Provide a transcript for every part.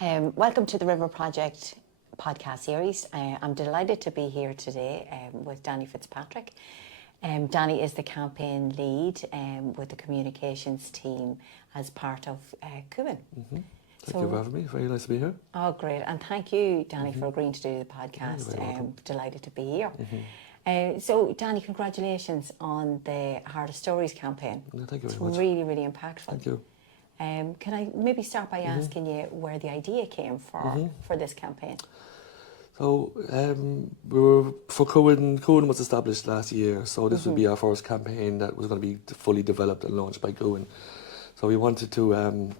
Welcome to the RiVeR Project podcast series. I'm delighted to be here today with Danny Fitzpatrick. Danny is the campaign lead with the communications team as part of Cuan. Mm-hmm. Thank you for having me. Very nice to be here. Oh, great. And thank you, Danny, for agreeing to do the podcast. Delighted to be here. So, Danny, congratulations on the Heart of Stories campaign. Thank you very much. It's really, really impactful. Thank you. Can I maybe start by asking you where the idea came for this campaign? So, Cuan was established last year, so this would be our first campaign that was going to be fully developed and launched by Cuan. So we wanted to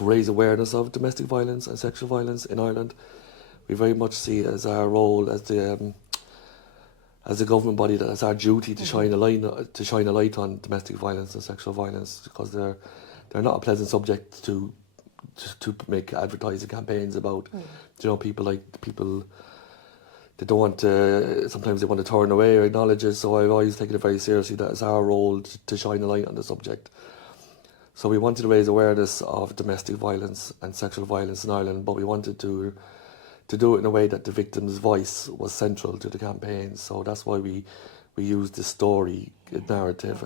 raise awareness of domestic violence and sexual violence in Ireland. We very much see it as our role as the government body, that it's our duty to shine a light on domestic violence and sexual violence, because they're not a pleasant subject to make advertising campaigns about. People they don't want to, sometimes they want to turn away or acknowledge it. So I've always taken it very seriously that it's our role to shine a light on the subject. So we wanted to raise awareness of domestic violence and sexual violence in Ireland, but we wanted to do it in a way that the victim's voice was central to the campaign. So that's why we used the story narrative.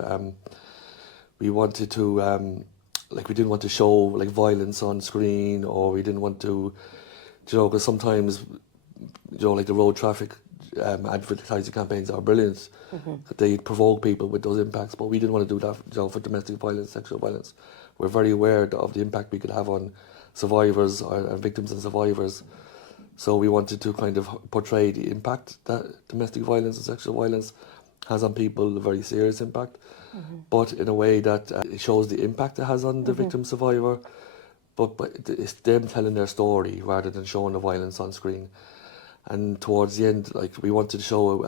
We wanted to we didn't want to show violence on screen, or we didn't want to, because sometimes, the road traffic advertising campaigns are brilliant, that they provoke people with those impacts, but we didn't want to do that, for domestic violence, sexual violence. We're very aware of the impact we could have on survivors and victims and survivors. So we wanted to kind of portray the impact that domestic violence and sexual violence has on people, a very serious impact, but in a way that it shows the impact it has on the victim survivor, but it's them telling their story rather than showing the violence on screen. And towards the end, we wanted to show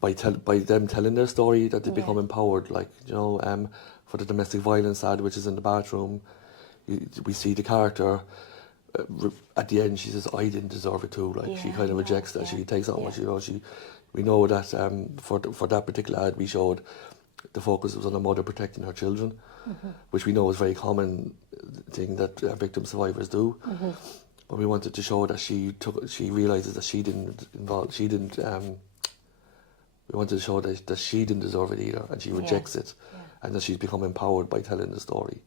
by them telling their story that they become empowered. For the domestic violence ad, which is in the bathroom, we see the character at the end. She says, "I didn't deserve it too." She kind of rejects that. She takes on what we know that for that particular ad, we showed the focus was on a mother protecting her children, which we know is a very common thing that victim survivors do. But we wanted to show that she realizes that we wanted to show that she didn't deserve it either, and she rejects it, and that she's become empowered by telling the story.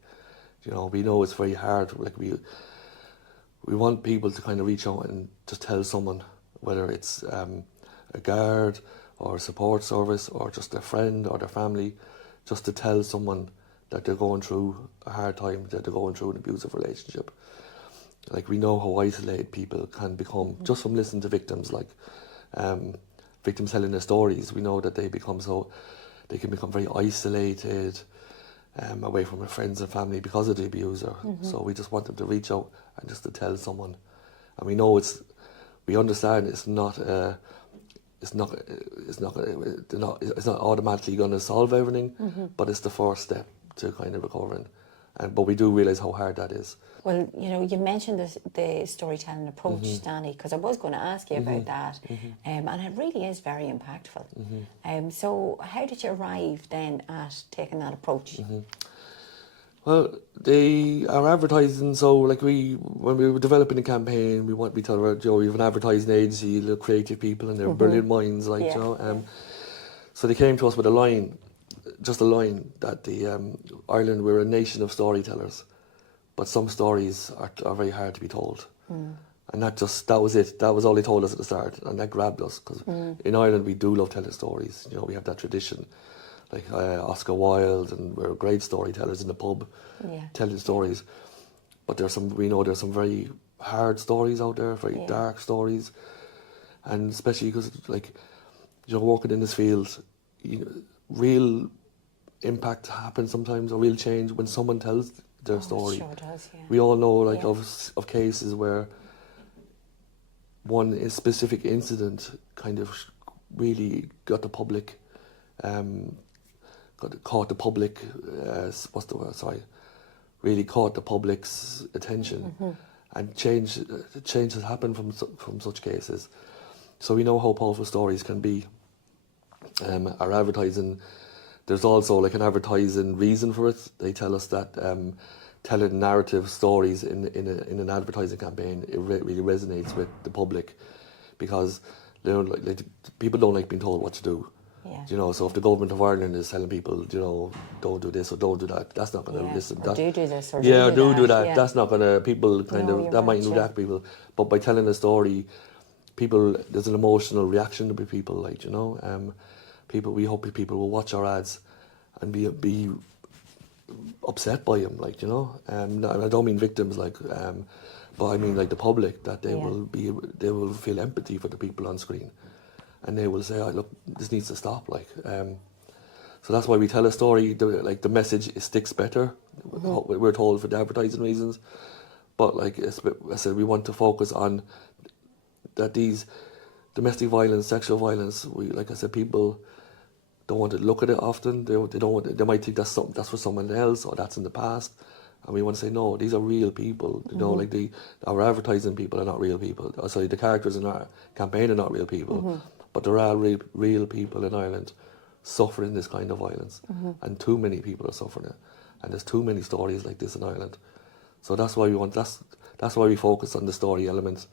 We know it's very hard. We want people to kind of reach out and just tell someone, whether it's a guard or a support service or just their friend or their family, just to tell someone that they're going through a hard time, that they're going through an abusive relationship. We know how isolated people can become just from listening to victims, victims telling their stories. We know that they can become very isolated, away from their friends and family because of the abuser. So we just want them to reach out and just to tell someone. And we know we understand it's not automatically going to solve everything, but it's the first step to kind of recovering. But we do realise how hard that is. Well, you mentioned the storytelling approach, Danny, because I was going to ask you about that, and it really is very impactful. So how did you arrive then at taking that approach? Well, they are advertising. So, when we were developing a campaign, we tell her, we have an advertising agency, little creative people, and they're brilliant minds, So they came to us with a line that Ireland, we're a nation of storytellers, but some stories are very hard to be told. And that was it. That was all they told us at the start, and that grabbed us, because in Ireland we do love telling stories. We have that tradition. Oscar Wilde, and we're great storytellers in the pub, telling stories. But there's some very hard stories out there, very dark stories, and especially because working in this field, real impact happens sometimes, or real change when someone tells their story. It sure does, yeah. We all know of cases where one specific incident kind of really got the public. Caught the public's attention, and change has happened from such cases. So we know how powerful stories can be. Our advertising, there's also an advertising reason for it. They tell us that telling narrative stories in an advertising campaign, it really resonates with the public, because they don't like people don't like being told what to do. Yeah. You know, so if the government of Ireland is telling people, you know, don't do this or don't do that, that's not going to listen. Or do this or yeah, do that. Yeah. That's not going to, people kind No, of, you're that right, might react people. But by telling a story, people, there's an emotional reaction to people, like, you know. We hope people will watch our ads and be upset by them, like, you know. I don't mean victims, like, but I mean like the public, that they will feel empathy for the people on screen, and they will say, oh, look, this needs to stop, like. So that's why we tell a story. The message sticks better. We're told, for the advertising reasons, but like I said, we want to focus on that these domestic violence, sexual violence. Like I said, people don't want to look at it often. They don't want to, they might think that's for someone else, or that's in the past. And we want to say, no, these are real people. You know, like our advertising people are not real people. Sorry, the characters in our campaign are not real people. But there are real people in Ireland suffering this kind of violence. And too many people are suffering it. And there's too many stories like this in Ireland. So that's why that's why we focus on the story element.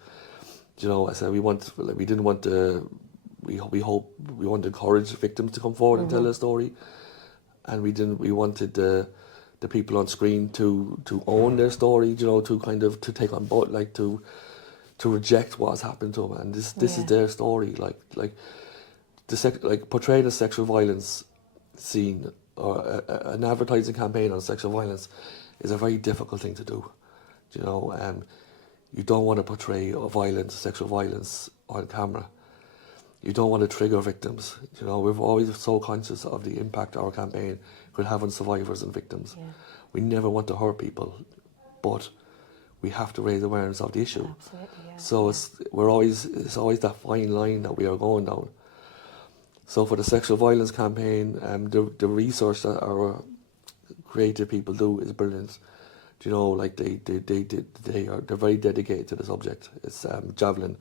You know, I said we want to encourage victims to come forward and tell their story, and we wanted the people on screen to own their story, you know, to take on board, like to reject what's happened to them, and this is their story, like portraying a sexual violence scene or an advertising campaign on sexual violence is a very difficult thing to do, you know. You don't want to portray sexual violence on camera. You don't want to trigger victims. You know, we're always so conscious of the impact our campaign could have on survivors and victims. Yeah. We never want to hurt people, but we have to raise awareness of the issue. Absolutely, yeah. So it's always that fine line that we are going down. So for the sexual violence campaign, the research that our creative people do is brilliant. You know, like they're very dedicated to the subject. It's Javelin.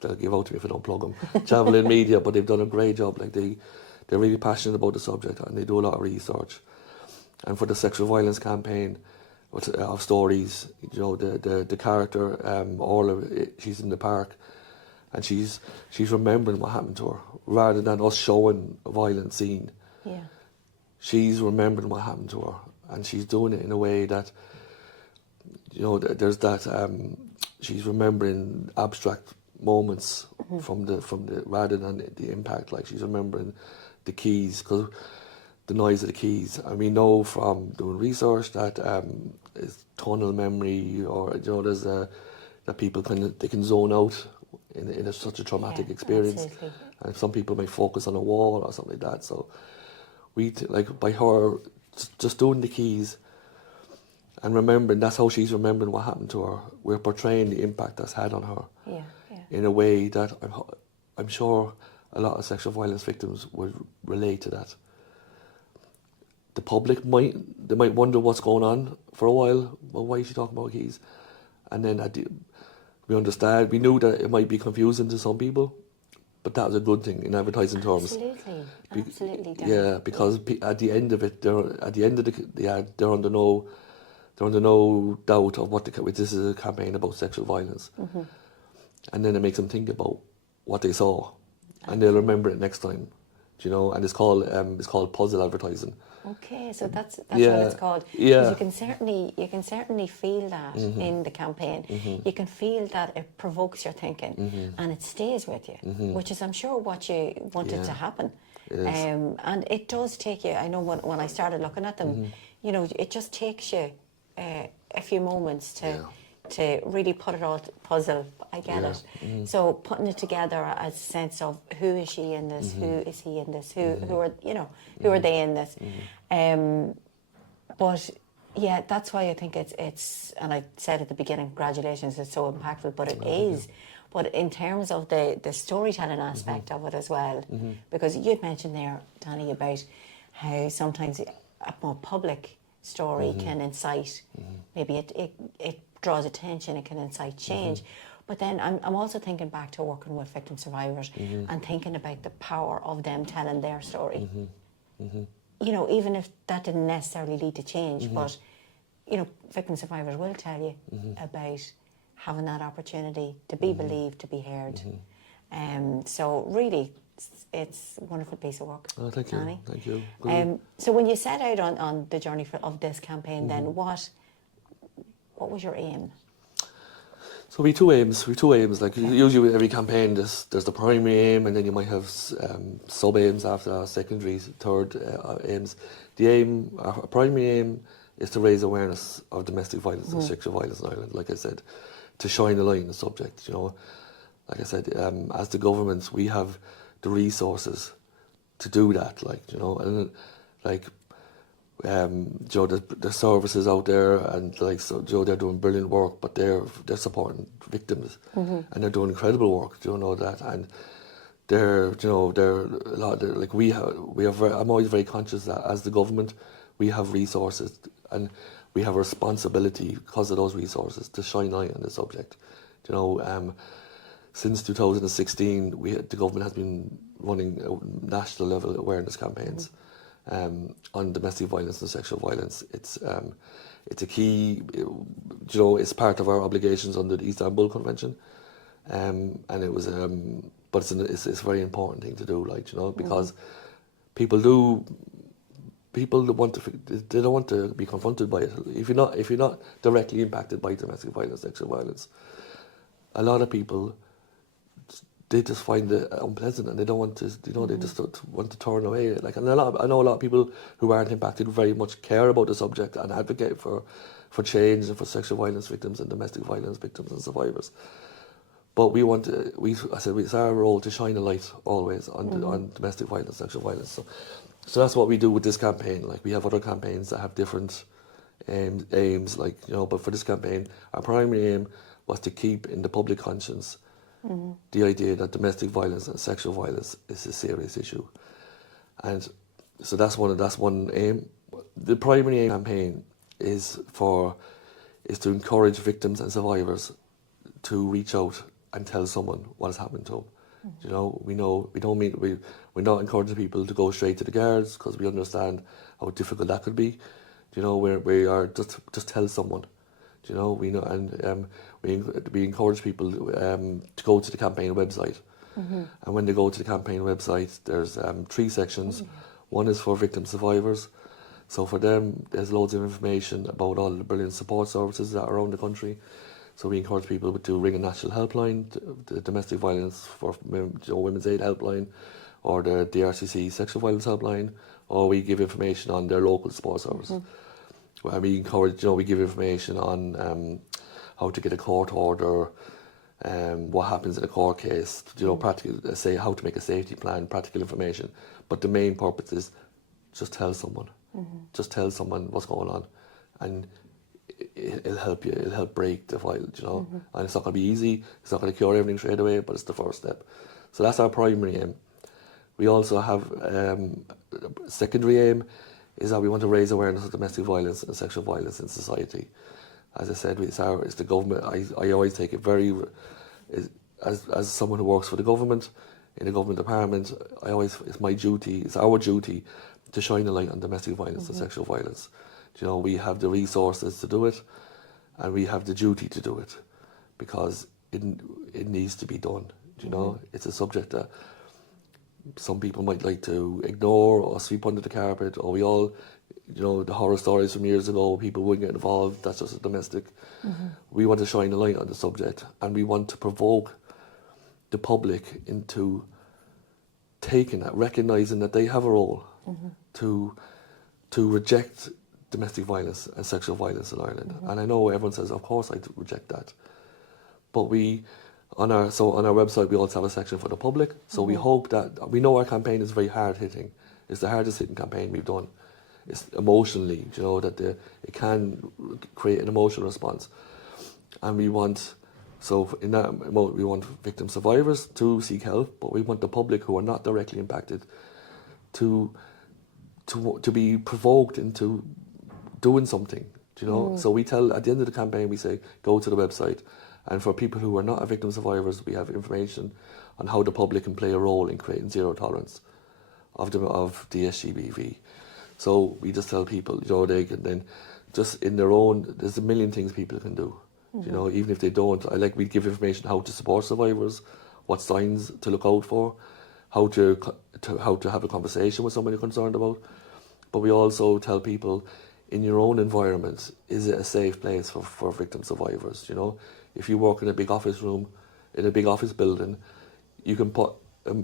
They'll give out to me if I don't plug them. Javelin Media, but they've done a great job. Like they're really passionate about the subject, and they do a lot of research. And for the sexual violence campaign of stories, you know, the character Orla, she's in the park, and she's remembering what happened to her rather than us showing a violent scene. Yeah. She's remembering what happened to her, and she's doing it in a way that, you know, there's that she's remembering abstract moments from the rather than the impact. Like, she's remembering the keys, because the noise of the keys, and we know from doing research that it's tunnel memory, or, you know, there's that people they can zone out in such a traumatic experience. Absolutely. And some people may focus on a wall or something like that. So we like by her just doing the keys and remembering, that's how she's remembering what happened to her. We're portraying the impact that's had on her. Yeah. In a way that I'm sure a lot of sexual violence victims would relate to that. The public might wonder what's going on for a while. Well, why is she talking about keys? And then we understand. We knew that it might be confusing to some people, but that was a good thing in advertising terms. Absolutely. Yeah, because at the end of it, the ad, they're under no doubt of what this is a campaign about sexual violence. And then it makes them think about what they saw, and they'll remember it next time, you know. And it's called puzzle advertising. Okay, so that's what it's called. Yeah. Because you can certainly feel that in the campaign. You can feel that it provokes your thinking, and it stays with you, which is, I'm sure, what you wanted to happen. And it does take you. I know when I started looking at them, you know, it just takes you a few moments to really put it all puzzle. I get it. So putting it together as a sense of, who is she in this? Who is he in this? Who are, you know, who are they in this? But yeah, that's why I think it's and I said at the beginning, congratulations, it's so impactful, but it is. But in terms of the storytelling aspect of it as well, because you'd mentioned there, Danny, about how sometimes a more public story can incite, maybe it draws attention, it can incite change. But then I'm also thinking back to working with victim survivors and thinking about the power of them telling their story. You know, even if that didn't necessarily lead to change, but you know, victim survivors will tell you about having that opportunity to be believed, to be heard. So really, it's a wonderful piece of work. Oh, thank you. Danny. Thank you. So when you set out on the journey of this campaign, then what was your aim? So we two aims. Like usually with every campaign, there's the primary aim, and then you might have sub aims after that, secondary, third aims. The aim, our primary aim, is to raise awareness of domestic violence and sexual violence in Ireland. Like I said, to shine a light on the subject. You know, like I said, as the government, we have the resources to do that. Like, you know, and like. You know, there's services out there, and like, so, you know, they're doing brilliant work, but they're supporting victims, and they're doing incredible work. Do you know that? And they're a lot. Like we have. I'm always very conscious that as the government, we have resources, and we have a responsibility because of those resources to shine light on the subject. You know, since 2016, the government has been running national level awareness campaigns. On domestic violence and sexual violence. It's a key, you know, it's part of our obligations under the Istanbul Convention, and it was, but it's a very important thing to do, like, you know, because people don't want to be confronted by it. If you're not directly impacted by domestic violence, sexual violence, a lot of people, they just find it unpleasant, and they don't want to, you know, they just want to turn away. Like, and I know a lot of people who aren't impacted very much care about the subject and advocate for change and for sexual violence victims and domestic violence victims and survivors. But it's our role to shine a light always on domestic violence, sexual violence. So that's what we do with this campaign. Like, we have other campaigns that have different aims, like, you know, but for this campaign, our primary aim was to keep in the public conscience the idea that domestic violence and sexual violence is a serious issue, and so that's one aim. The primary aim campaign is to encourage victims and survivors to reach out and tell someone what has happened to them. You know, we're not encouraging people to go straight to the guards, because we understand how difficult that could be. You know, we are just tell someone. You know, we know, and we encourage people to go to the campaign website. And when they go to the campaign website, there's 3 sections. One is for victim survivors. So for them, there's loads of information about all the brilliant support services that are around the country. So we encourage people to ring a national helpline, the Domestic Violence for Women's Aid helpline, or the DRCC Sexual Violence helpline, or we give information on their local support services. We encourage, we give information on how to get a court order, what happens in a court case, practical, say how to make a safety plan, practical information. But the main purpose is just tell someone. Just tell someone what's going on, and it'll help you. It'll help break the violence, And it's not going to be easy. It's not going to cure everything straight away, but it's the first step. So that's our primary aim. We also have secondary aim is that we want to raise awareness of domestic violence and sexual violence in society. As I said, it's the government. I always take it very, as someone who works for the government, in the government department, it's my duty, it's our duty to shine a light on domestic violence and sexual violence. We have the resources to do it, and we have the duty to do it, because it needs to be done. It's a subject that some people might like to ignore or sweep under the carpet, or we all, the horror stories from years ago, people wouldn't get involved, that's just a domestic. We want to shine a light on the subject, and we want to provoke the public into taking that, recognising that they have a role to reject domestic violence and sexual violence in Ireland. And I know everyone says, of course I'd reject that. But on our website we also have a section for the public. So we hope that, we know our campaign is very hard hitting. It's the hardest hitting campaign we've done. It's emotionally, that it can create an emotional response. And we want, we want victim survivors to seek help, but we want the public who are not directly impacted to be provoked into doing something, So we tell, at the end of the campaign, we say, go to the website. And for people who are not victim survivors, we have information on how the public can play a role in creating zero tolerance of DSGBV. So we just tell people, you know, they can then just in their own, there's a million things people can do. You know, even if they don't, we give information how to support survivors, what signs to look out for, how to have a conversation with someone you're concerned about. But we also tell people, in your own environment, is it a safe place for victim survivors? You know, if you work in a big office room, in a big office building, you can put a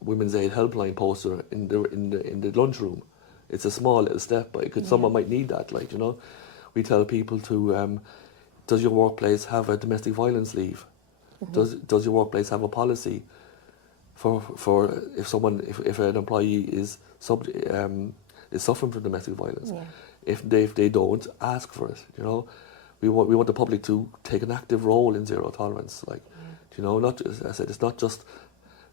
Women's Aid helpline poster in the lunchroom. It's a small little step, but someone might need that. Like, you know, we tell people to, does your workplace have a domestic violence leave? Does your workplace have a policy for if an employee is suffering from domestic violence? Yeah. If they don't, ask for it. You know, we want the public to take an active role in zero tolerance. Like, you know, not as I said, it's not just.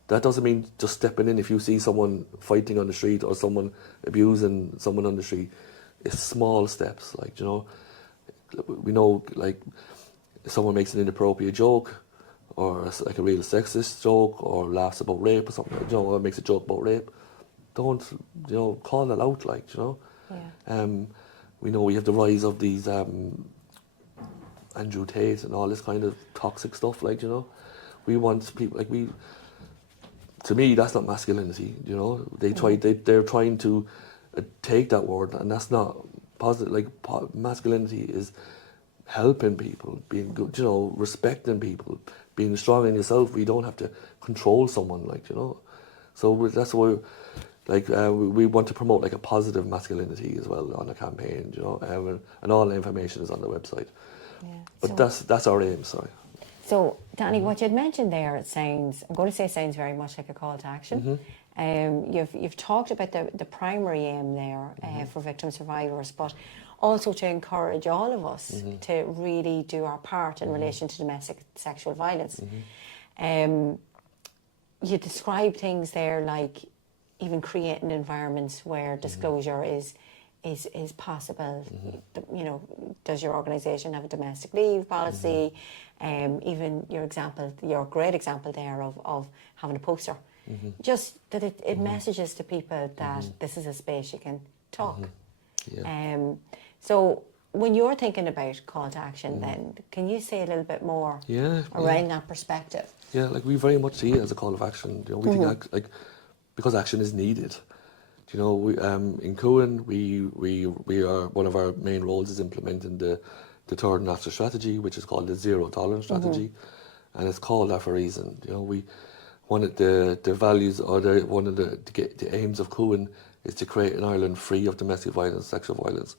That doesn't mean just stepping in if you see someone fighting on the street or someone abusing someone on the street. It's small steps. Like, you know, we know, like, if someone makes an inappropriate joke or like a real sexist joke or laughs about rape or something, you know, or makes a joke about rape, don't, you know, call that out. Like, you know. Yeah. We know we have the rise of these Andrew Tate and all this kind of toxic stuff. Like, you know, we want people like we. To me, that's not masculinity. You know, they're trying to take that word, and that's not positive. Like, masculinity is helping people, being good. You know, respecting people, being strong in yourself. We don't have to control someone. Like, you know, so that's why. Like, we want to promote like a positive masculinity as well on the campaign, you know, and all the information is on the website. Yeah. But that's our aim. Sorry. So, Danny, what you'd mentioned there, I'm going to say sounds very much like a call to action. You've talked about the primary aim there for victim survivors, but also to encourage all of us to really do our part in relation to domestic sexual violence. You describe things there like even creating environments where disclosure is possible. You know, does your organisation have a domestic leave policy? Even your great example there of having a poster. Just that it messages to people that this is a space you can talk. Yeah. So when you're thinking about call to action, then can you say a little bit more around that perspective? Yeah, like we very much see it as a call of action. You know, we think because action is needed. You know, we in Cuan, we are one of our main roles is implementing the third national strategy, which is called the zero tolerance strategy, and it's called that for a reason. You know, one of the values or one of the aims of Cuan is to create an Ireland free of domestic violence, sexual violence.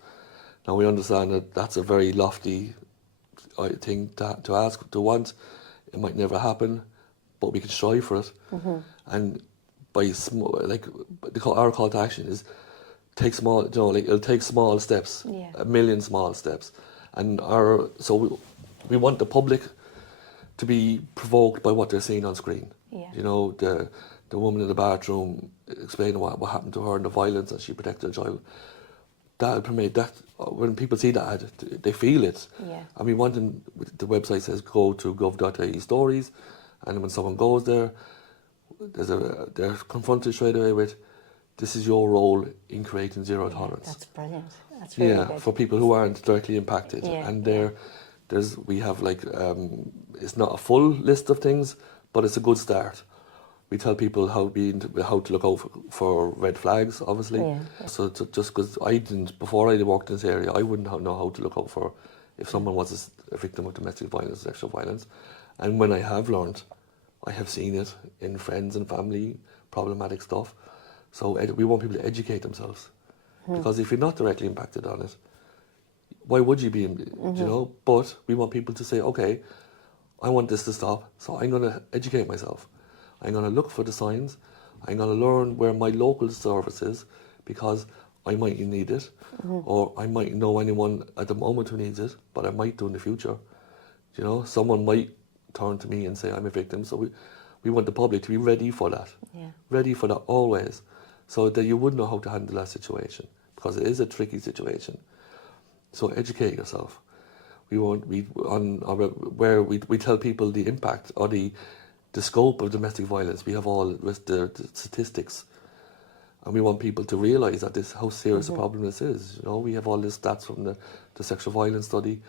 Now we understand that that's a very lofty thing to ask, to want. It might never happen, but we can strive for it. And by our call to action is take small, you know, like it'll take small steps, a million small steps, and we want the public to be provoked by what they're seeing on screen. You know, the woman in the bathroom explaining what happened to her and the violence and she protected her child. That'll permeate that. When people see that ad, they feel it. And we want them. The website says go to gov.ie stories, and when someone goes there, they're confronted straight away with, this is your role in creating zero tolerance. That's brilliant. That's really good. For people who aren't directly impacted. And we have like, it's not a full list of things, but it's a good start. We tell people how to look out for red flags, obviously. So just because before I worked in this area, I wouldn't know how to look out for if someone was a victim of domestic violence, sexual violence. And when I have learned, I have seen it in friends and family, problematic stuff. So we want people to educate themselves. Because if you're not directly impacted on it, why would you be, you know? But we want people to say, okay, I want this to stop, so I'm going to educate myself. I'm going to look for the signs. I'm going to learn where my local service is, because I might need it, or I might know anyone at the moment who needs it, but I might do in the future. You know, someone might turn to me and say I'm a victim, so we want the public to be ready for that. Ready for that always, so that you would know how to handle that situation, because it is a tricky situation. So educate yourself. We tell people the impact or the scope of domestic violence. We have all with the statistics, And we want people to realise that how serious a problem this is. You know, we have all the stats from the sexual violence study,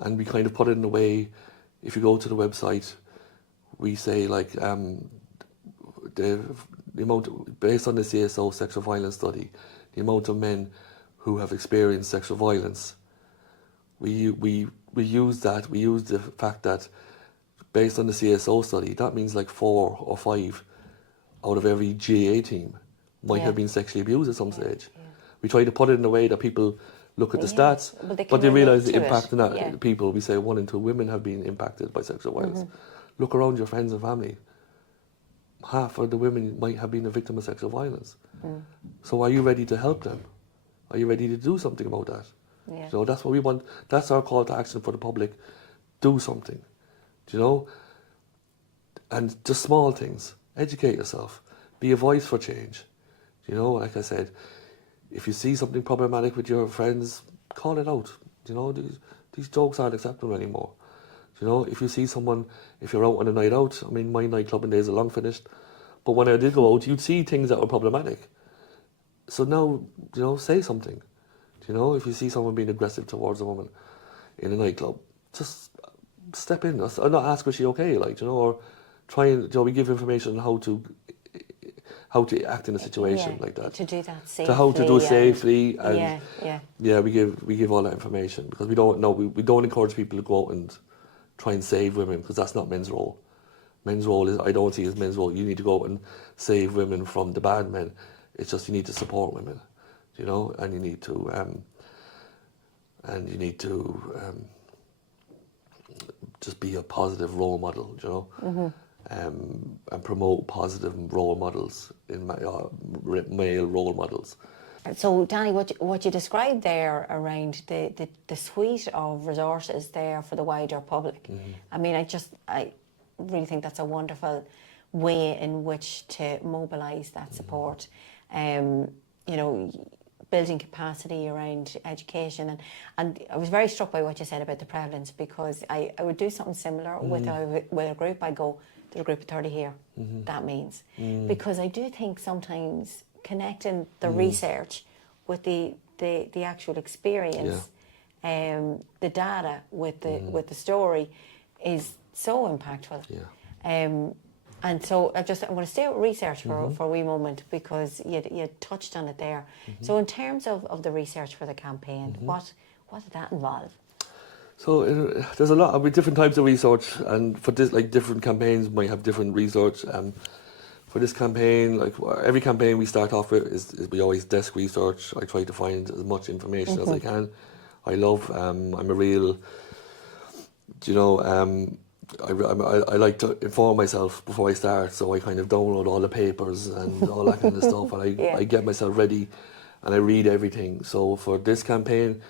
and we kind of put it in a way. If you go to the website, we say like the amount, based on the CSO sexual violence study, the amount of men who have experienced sexual violence. We use that. We use the fact that based on the CSO study, that means like 4 or 5 out of every GA team might have been sexually abused at some stage. Yeah. We try to put it in a way that people look at the stats, but they realise the impact on that people. We say 1 in 2 women have been impacted by sexual violence. Look around your friends and family. Half of the women might have been a victim of sexual violence. So are you ready to help them? Are you ready to do something about that? Yeah. So that's what we want. That's our call to action for the public. Do something, you know? And just small things. Educate yourself. Be a voice for change. You know, like I said, if you see something problematic with your friends, call it out. You know, these jokes aren't acceptable anymore. You know, if you see someone, if you're out on a night out, I mean, my nightclubbing days are long finished, but when I did go out, you'd see things that were problematic. So now, you know, say something. You know, if you see someone being aggressive towards a woman in a nightclub, just step in. Or not ask, is she okay? Like, you know, or try and, you know, we give information on how to act in a situation like that. To do that safely. To how to do it safely. And we give all that information, because we don't encourage people to go out and try and save women, because that's not men's role. Men's role is, I don't see as men's role. You need to go out and save women from the bad men. It's just you need to support women, you know, and you need to just be a positive role model, you know. And promote positive role models in male role models. So, Danny, what you described there around the suite of resources there for the wider public, I mean, I really think that's a wonderful way in which to mobilise that support. You know, building capacity around education, and I was very struck by what you said about the prevalence, because I would do something similar with a group. I go, there's a group of 30 here, that means. Because I do think sometimes connecting the research with the actual experience, the data with the story is so impactful. And so I want to stay with research for a wee moment, because you touched on it there. So in terms of the research for the campaign, what did that involve? So there's a lot of different types of research, and for this, like, different campaigns might have different research. For this campaign, like every campaign we start off with is we always desk research. I try to find as much information as I can. I love, I'm a real, you know, I like to inform myself before I start, so I kind of download all the papers and all that kind of stuff, and I get myself ready and I read everything. So for this campaign,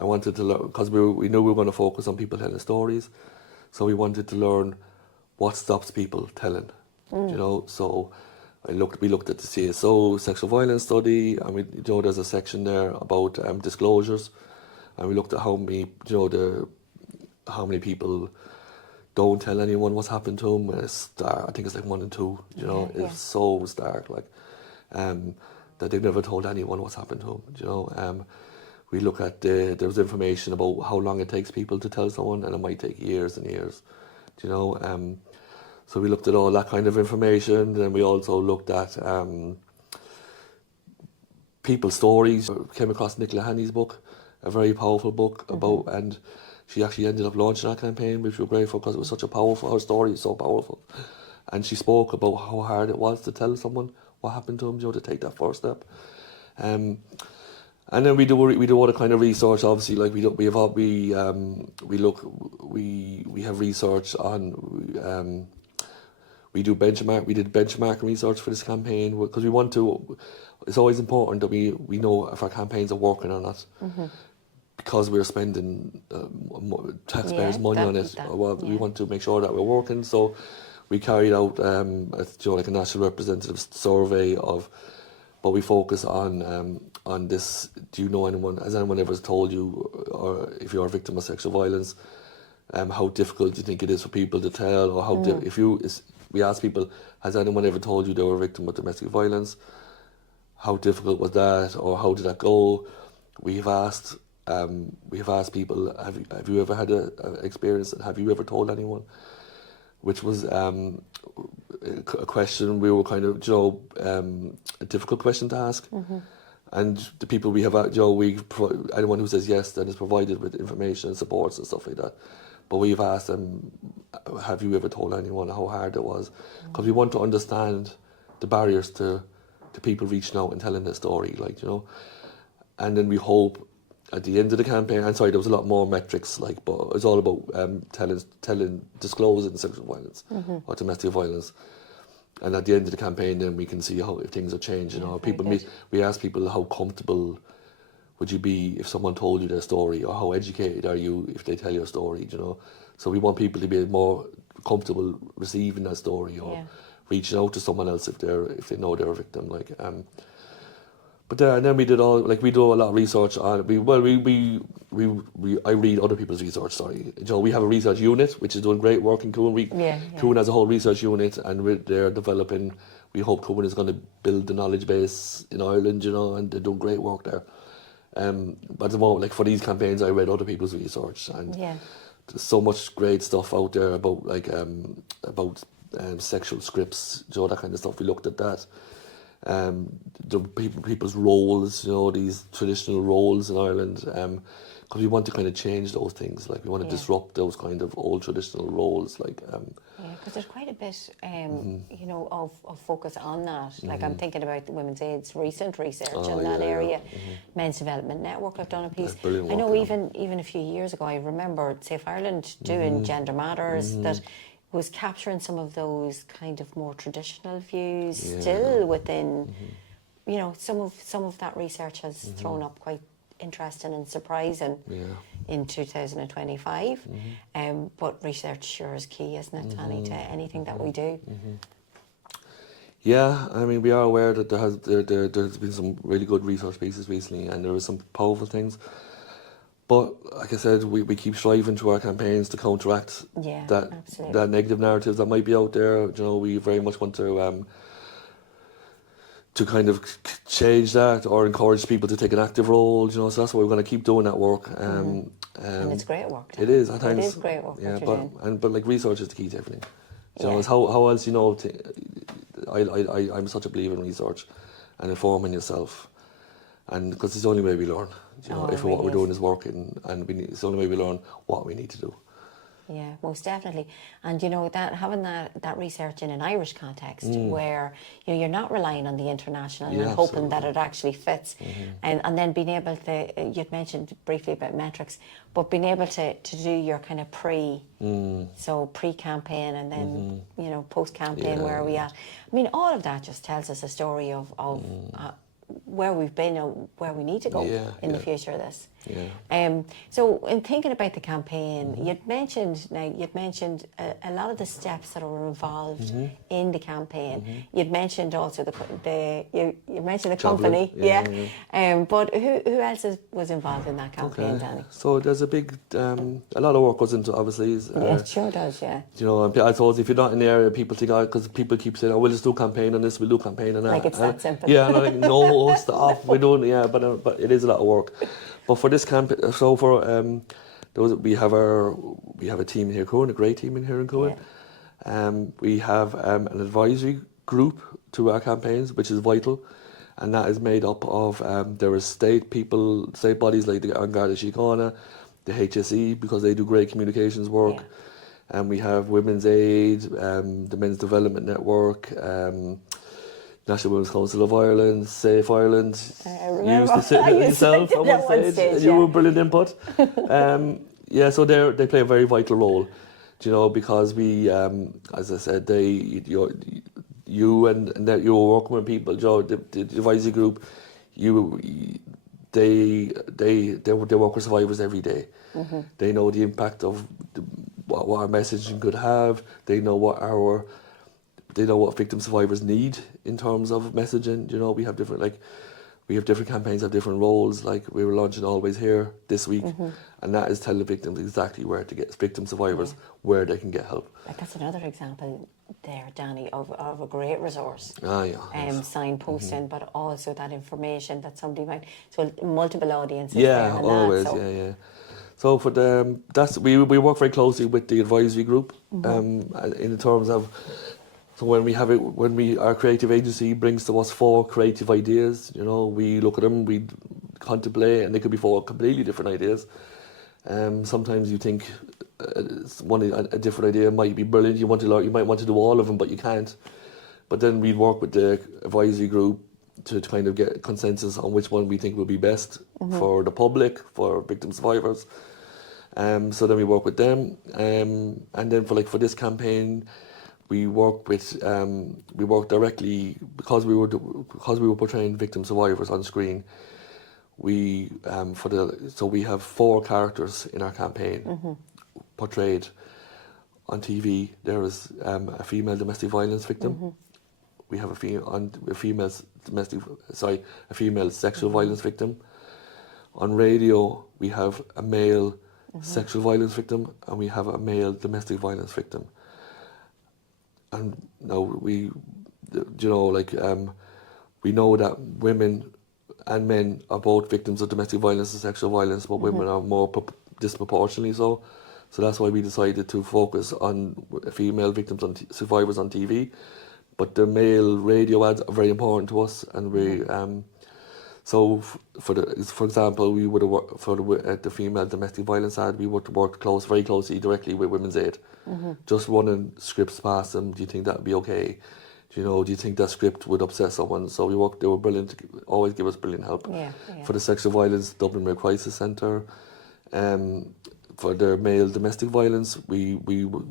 I wanted to learn, because we knew we were going to focus on people telling stories, so we wanted to learn what stops people telling. You know, so we looked at the CSO sexual violence study, and you know, there's a section there about disclosures, and we looked at how many, you know, how many people don't tell anyone what's happened to them. I think it's like 1 in 2. You know, it's so stark, like that they've never told anyone what's happened to them. You know, we look at there was information about how long it takes people to tell someone, and it might take years and years. You know, so we looked at all that kind of information. Then we also looked at people's stories. Came across Nicola Haney's book, a very powerful book about, and she actually ended up launching that campaign, which we were grateful, because it was such a powerful, her story is so powerful. And she spoke about how hard it was to tell someone what happened to them, you know, to take that first step. And then we do all the kind of research, obviously, like we have research on, we did benchmark research for this campaign, because we want to, it's always important that we know if our campaigns are working or not. Because we're spending taxpayers' money on it, we want to make sure that we're working. So we carried out like a national representative survey but we focus on this. Do you know anyone? Has anyone ever told you, or if you're a victim of sexual violence, how difficult do you think it is for people to tell, or how we ask people, has anyone ever told you they were a victim of domestic violence? how difficult was that, or how did that go? We've asked people, have you ever had a experience, and have you ever told anyone? Which was a question we were kind of, a difficult question to ask. And the people we have, anyone who says yes, then is provided with information and supports and stuff like that. But we've asked them, have you ever told anyone how hard it was? Because we want to understand the barriers to people reaching out and telling their story, And then we hope at the end of the campaign, and sorry, there was a lot more metrics, but it's all about disclosing sexual violence or domestic violence. And at the end of the campaign, then we can see if things are changing. We ask people, how comfortable would you be if someone told you their story, or how educated are you if they tell your story? So we want people to be more comfortable receiving that story, or reaching out to someone else if they know they're a victim. And then we did we do a lot of research on it. I read other people's research. Sorry, we have a research unit which is doing great work in Cuan. Cuan has a whole research unit, and they're developing. We hope Cuan is going to build the knowledge base in Ireland, and they're doing great work there. But at the moment, for these campaigns, I read other people's research, and there's so much great stuff out there about sexual scripts, that kind of stuff. We looked at that. The people's roles, these traditional roles in Ireland, because we want to kind of change those things. We want to disrupt those kind of old traditional roles. Because there's quite a bit, of focus on that. I'm thinking about the Women's Aid's recent research in that area. Men's Development Network have done a piece. I know even a few years ago, I remember Safe Ireland doing Gender Matters that was capturing some of those kind of more traditional views still within, some of that research has thrown up quite interesting and surprising in 2025. But research sure is key, isn't it, Danny, to anything that we do? Yeah, I mean, we are aware that there's been some really good research pieces recently, and there are some powerful things. But like I said, we keep striving through our campaigns to counteract that negative narrative that might be out there. We very much want to kind of change that, or encourage people to take an active role. So that's why we're going to keep doing that work. And it's great work. It is at times. It is great work. Yeah, but research is the key to everything. It's how else I'm such a believer in research and informing yourself, and because it's the only way we learn. If what we're doing is working, and it's the only way we learn what we need to do. Yeah, most definitely. And that having that research in an Irish context where you're not relying on the international and hoping that it actually fits, and then being able to, you'd mentioned briefly about metrics, but being able to do your kind of pre-campaign and then post-campaign, where are we at? I mean, all of that just tells us a story of where we've been and where we need to go in the future of this. So in thinking about the campaign, you'd mentioned a lot of the steps that are involved in the campaign. You'd mentioned also you mentioned the company, but who else was involved in that campaign, Danny? So there's a lot of work goes into, obviously. It sure does, yeah. I suppose if you're not in the area, people think, because people keep saying, we'll just do campaign on this, we'll do campaign on that. Like it's that simple. Yeah, and I'm like, no, stop, we're doing, but it is a lot of work. But for this campaign, we have a team here in Cuan, a great team in here in Cuan. We have an advisory group to our campaigns, which is vital, and that is made up of there are state bodies like the Garda Síochána, the HSE, because they do great communications work, and we have Women's Aid, the Men's Development Network, National Women's Council of Ireland, Safe Ireland. You used to sit there yourself at one stage. You were brilliant input. So they play a very vital role, because we, as I said, you and that you were working with people, the advisory group, they work with survivors every day. They know the impact of what our messaging could have. They know what victim survivors need in terms of messaging. We have different, we have different campaigns have different roles. Like we were launching Always Here this week, and that is telling the victims exactly where to get victim survivors, where they can get help. Like that's another example there, Danny, of a great resource. Yes. Signposting, but also that information that somebody might, so multiple audiences Yeah, there and always, that, so. yeah. So for the we work very closely with the advisory group, in terms of, so when our creative agency brings to us 4 creative ideas, you know, we look at them, we contemplate, and they could be 4 completely different ideas. Sometimes you think a different idea might be brilliant. You might want to do all of them, but you can't. But then we'd work with the advisory group to kind of get consensus on which one we think will be best for the public, for victim survivors. So then we work with them, and then for this campaign, we work directly because we were portraying victim survivors on screen. We we have 4 characters in our campaign portrayed on TV. There is a female domestic violence victim. We have a female sexual violence victim. On radio, we have a male sexual violence victim, and we have a male domestic violence victim. And now we know that women and men are both victims of domestic violence and sexual violence, but women are more disproportionately so. So that's why we decided to focus on female victims survivors on TV. But the male radio ads are very important to us, and we for example, we would have worked for the female domestic violence ad. We would work very closely directly with Women's Aid, just running scripts past them. Do you think that would be okay? Do you think that script would upset someone? So they were brilliant. Always give us brilliant help. For the sexual violence, Dublin RiVeR Crisis Centre. For the male domestic violence, we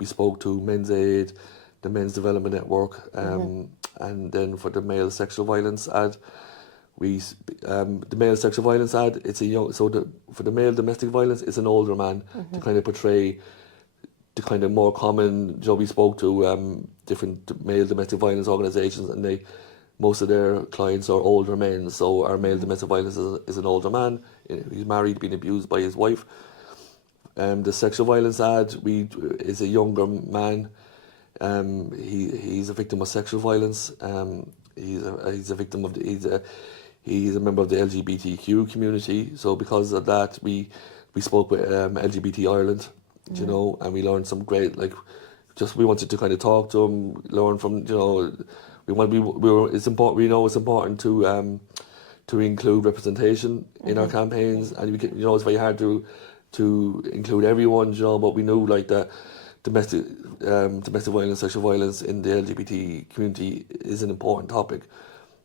spoke to Men's Aid, the Men's Development Network, and then for the male sexual violence ad, the male sexual violence ad, it's for the male domestic violence, it's an older man to kind of portray the kind of more common. We spoke to different male domestic violence organisations, and most of their clients are older men. So our male domestic violence is an older man. He's married, being abused by his wife. The sexual violence ad is a younger man. He's a victim of sexual violence. He's a victim of he's a member of the LGBTQ community. So because of that, we spoke with LGBT Ireland, and we learned some great, we wanted to kind of talk to him, learn from, it's important. We know it's important to include representation in our campaigns, and it's very hard to include everyone, but we knew that domestic violence, sexual violence in the LGBT community is an important topic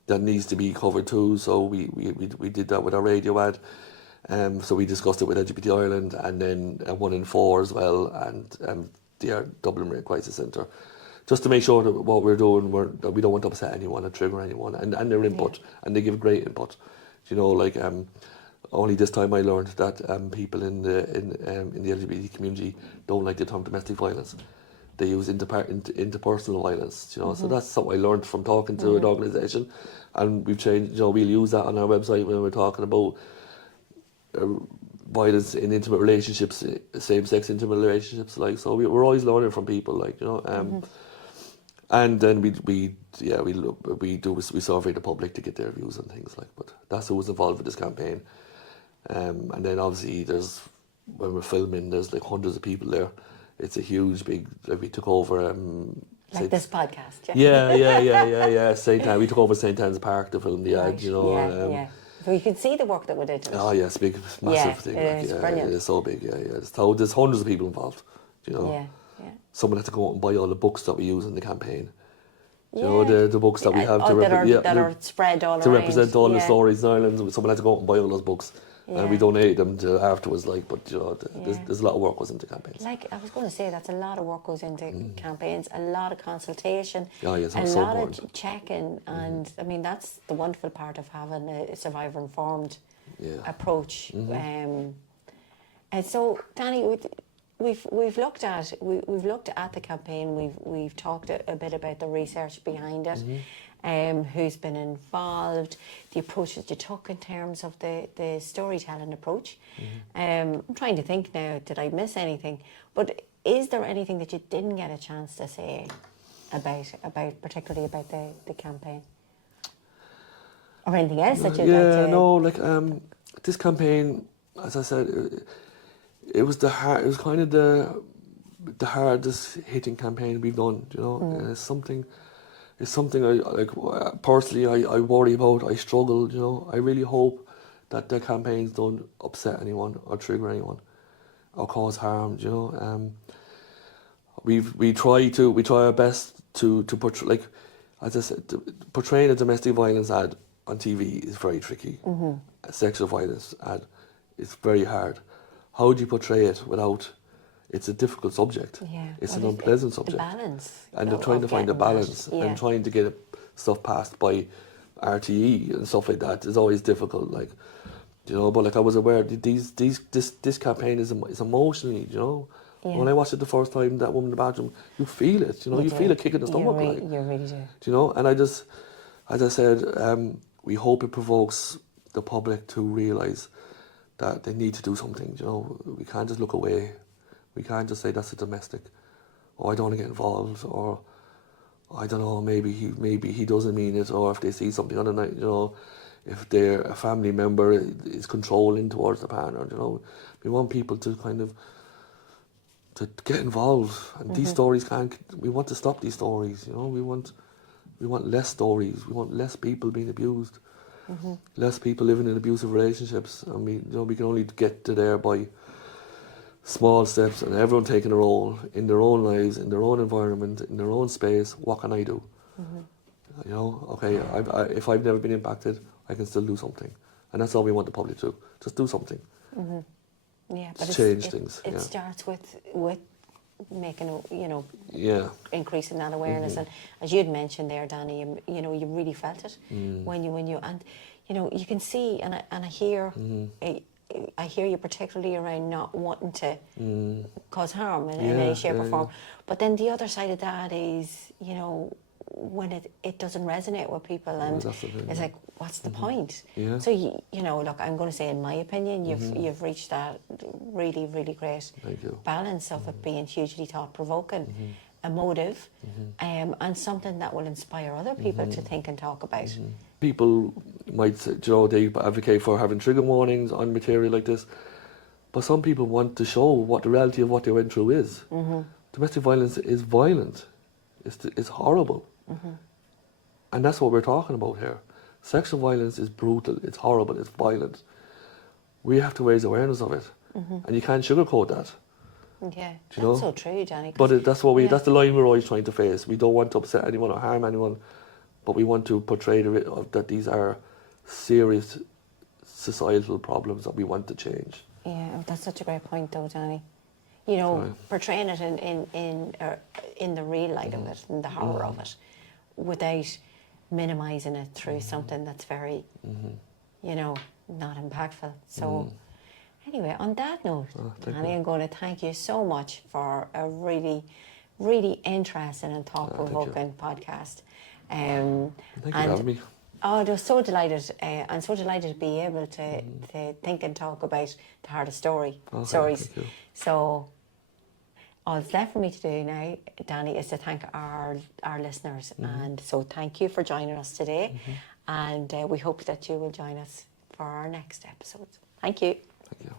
that needs to be covered too. So we did that with our radio ad. So we discussed it with LGBT Ireland, and then 1 in 4 as well, and the Dublin RiVeR Crisis Centre, just to make sure that what we're doing, that we don't want to upset anyone or trigger anyone, and their input, and they give great input. Only this time I learned that people in the LGBT community don't like the term domestic violence. They use interpersonal violence. So that's something I learned from talking to an organisation, and we've changed. We'll use that on our website when we're talking about violence in intimate relationships, same-sex intimate relationships. So we're always learning from people. And then we survey the public to get their views on things. But that's who was involved with this campaign. And then obviously when we're filming, there's hundreds of people there. It's a huge, big. We took over. This podcast. Yeah. St. Anne. We took over St. Anne's Park to film the ad. Yeah. So you can see the work that we did. Oh yes, big, massive thing. It's brilliant. It's so big. Yeah. There's hundreds of people involved. Yeah. Someone had to go out and buy all the books that we use in the campaign. The books that we have that are spread all around to represent all the stories in Ireland. Someone had to go out and buy all those books, and we donated them to afterwards. There's a lot of work goes into campaigns. I was going to say, that's a lot of work goes into campaigns, a lot of consultation, a lot of checking, and I mean that's the wonderful part of having a survivor informed approach. And so, Danny, we've looked at the campaign. We've talked a bit about the research behind it, who's been involved, the approach that you took in terms of the storytelling approach. I'm trying to think now, did I miss anything? But is there anything that you didn't get a chance to say about particularly about the campaign? Or anything else that you'd like to... Yeah, no, like this campaign, as I said, it was kind of the hardest hitting campaign we've done, you know. And it's something I like personally I worry about, I struggle, you know. I really hope that the campaigns don't upset anyone or trigger anyone or cause harm, you know. We try our best to portray, like, as I said, portraying a domestic violence ad on TV is very tricky. A sexual violence ad is very hard. How do you portray it without? It's a difficult subject. Yeah. It's an unpleasant subject. The balance. And they're trying to find a balance and trying to get stuff passed by RTE and stuff like that is always difficult. Like, you know, but like I was aware this campaign is emotionally, you know. Yeah. When I watched it the first time, that woman in the bathroom, you feel it, you know, you feel a kick in the stomach. You really do. You know, and I just, as I said, we hope it provokes the public to realise that they need to do something, you know. We can't just look away. We can't just say that's a domestic, or I don't want to get involved, or I don't know, maybe he doesn't mean it, or if they see something on the night, you know, if they're a family member is controlling towards the partner, you know. We want people to kind of to get involved, and these stories we want to stop these stories, you know. We want less stories, we want less people being abused, less people living in abusive relationships, and we can only get to there by small steps and everyone taking a role in their own lives, in their own environment, in their own space. What can I do? You know, okay, if I've never been impacted, I can still do something, and that's all we want the public to do. Just do something. Yeah, but change things. It starts with making, you know, increasing that awareness. And as you'd mentioned there, Danny, you know, you really felt it when you and you know, you can see and I hear. I hear you particularly around not wanting to cause harm in any shape or form. But then the other side of that is, you know, when it doesn't resonate with people, and it's like, what's the point? Yeah. So you know, look, I'm going to say, in my opinion, you've reached that really, really great balance of it being hugely thought-provoking, emotive, and something that will inspire other people to think and talk about. People might say, you know, they advocate for having trigger warnings on material like this, but some people want to show what the reality of what they went through is. Domestic violence is violent. It's horrible. And that's what we're talking about here. Sexual violence is brutal, it's horrible, it's violent. We have to raise awareness of it. And you can't sugarcoat that. Yeah, that's so true, Danny. But that's the line we're always trying to face. We don't want to upset anyone or harm anyone, but we want to portray that these are serious societal problems that we want to change. Yeah, that's such a great point, though, Danny. You know, portraying it in the real light of it, in the horror of it, without minimising it through something that's very, you know, not impactful. So, anyway, on that note, Danny, I'm going to thank you so much for a really, really interesting and thought-provoking podcast. Thank you for having me. Oh, I was so delighted. I'm so delighted to be able to think and talk about the hardest stories. So, all that's left for me to do now, Danny, is to thank our listeners. And so thank you for joining us today. And we hope that you will join us for our next episode. Thank you. Thank you.